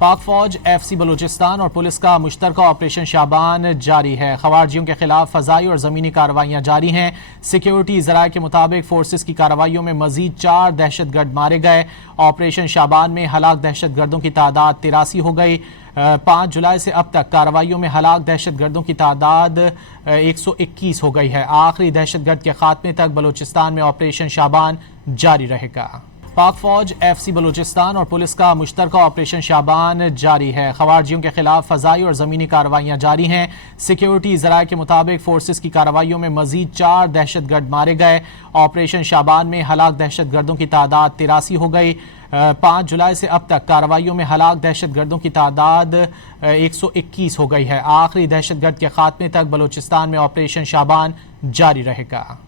पाक फौज FC बलूचिस्तान और पुलिस का मुश्तरका ऑपरेशन शाबान जारी है। खवारजियों के खिलाफ फजाई और ज़मीनी कार्रवाइयाँ जारी हैं। सिक्योरिटी ज़राए के मुताबिक फोर्सेस की कार्रवाइयों में मजीद 4 दहशतगर्द मारे गए। ऑपरेशन शाबान में हलाक दहशतगर्दों की तादाद 83 हो गई। 5 जुलाई से अब तक कार्रवाइयों में हलाक दहशतगर्दों की तादाद 121 हो गई है। आखिरी दहशतगर्द के खात्मे तक बलूचिस्तान में ऑपरेशन शाबान जारी रहेगा। पाक फौज FC बलूचिस्तान और पुलिस का मुश्तरका ऑपरेशन शाबान जारी है। खवारजियों के खिलाफ फजाई और ज़मीनी कार्रवाइयाँ जारी हैं। सिक्योरिटी ज़राए के मुताबिक फोर्सेस की कार्रवाइयों में मजीद 4 दहशतगर्द मारे गए। ऑपरेशन शाबान में हलाक दहशतगर्दों की तादाद 83 हो गई। 5 जुलाई से अब तक कार्रवाइयों में हलाक दहशतगर्दों की तादाद 121 हो गई है। आखिरी दहशतगर्द के खात्मे तक बलूचिस्तान में ऑपरेशन शाबान जारी रहेगा।